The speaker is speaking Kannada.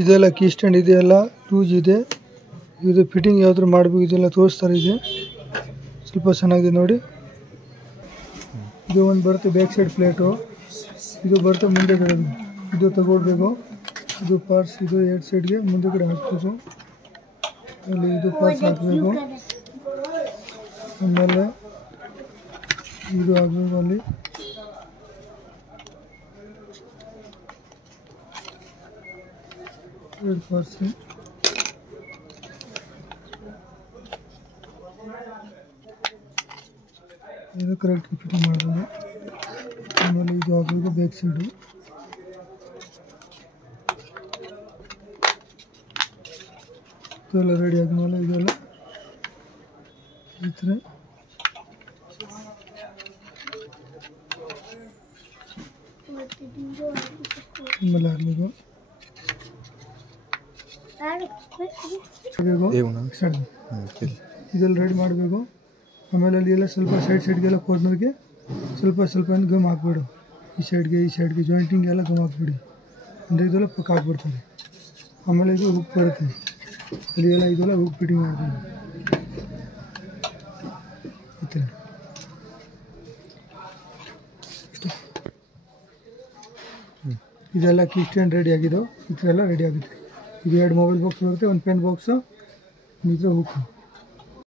ಇದೆಲ್ಲ ಕೀ ಸ್ಟ್ಯಾಂಡ್ ಇದೆಲ್ಲ ಲೂಸ್ ಇದೆ. ಇದು ಫಿಟ್ಟಿಂಗ್ ಯಾವ್ದಾರು ಮಾಡಬೇಕು ಇದೆಲ್ಲ ತೋರಿಸ್ತಾರೆ. ಇದೆ ಸ್ವಲ್ಪ ಚೆನ್ನಾಗಿದೆ ನೋಡಿ. ಇದು ಒಂದು ಬರುತ್ತೆ ಬ್ಯಾಕ್ ಸೈಡ್ ಪ್ಲೇಟು. ಇದು ಬರುತ್ತೆ ಮುಂದೆ ಕಡೆ. ಇದು ತಗೊಳ್ಬೇಕು. ಇದು ಪಾರ್ಟ್ಸ್ ಇದು ಎರಡು ಸೈಡ್ಗೆ ಮುಂದೆ ಕಡೆ ಹಾಕಬೇಕು. ಅಲ್ಲಿ ಇದು ಪಾರ್ಟ್ಸ್ ಹಾಕಬೇಕು. ಆಮೇಲೆ ಇದು ಹಾಕಬೇಕು ಅಲ್ಲಿ. ಎರಡು ಪಾರ್ಟ್ಸ್ ಇದು ಕರೆಕ್ಟ್ ಫಿಟ್ಟಿಂಗ್ ಮಾಡಬೇಕು. ಆಮೇಲೆ ಇದು ಹಾಕಬೇಕು ಬ್ಯಾಕ್ ಸೈಡು. ಇದೆಲ್ಲ ರೆಡಿ ಆದಮೇಲೆ ಇದೆಲ್ಲ ಈ ಥರ ಆಮೇಲೆ ಹಾಕಬೇಕು. ಇದೆಲ್ಲ ರೆಡಿ ಮಾಡಬೇಕು. ಆಮೇಲೆ ಅಲ್ಲಿ ಎಲ್ಲ ಸ್ವಲ್ಪ ಸೈಡ್ಗೆಲ್ಲ ಕಾರ್ನರ್ಗೆ ಸ್ವಲ್ಪ ಗಮ್ ಹಾಕ್ಬಿಡು. ಈ ಸೈಡ್ಗೆ ಜಾಯಿಂಟಿಂಗ್ ಎಲ್ಲ ಗಮ್ ಹಾಕ್ಬಿಡಿ. ಅಂದರೆ ಇದೆಲ್ಲ ಪಕ್ಕ ಹಾಕ್ಬಿಡ್ತಾರೆ. ಆಮೇಲೆ ಇದು ಹುಕ್ ಬರುತ್ತೆ ಅಲ್ಲಿ ಎಲ್ಲ ಇದೆಲ್ಲ ಹುಕ್ ಫಿಟ್ಟಿಂಗ್ ಮಾಡ್ಬೇಕು ಈ ಥರ. ಇದೆಲ್ಲ ಕೀ ಸ್ಟ್ಯಾಂಡ್ ರೆಡಿ ಆಗಿದ್ದು ಈ ಥರ ಎಲ್ಲ ರೆಡಿ ಆಗುತ್ತೆ. ಇದು ಎರಡು ಮೊಬೈಲ್ ಬಾಕ್ಸ್ ಬರುತ್ತೆ, ಒಂದು ಪೆನ್ ಬಾಕ್ಸು, ಈ ಥರ ಹುಕ್ಕು.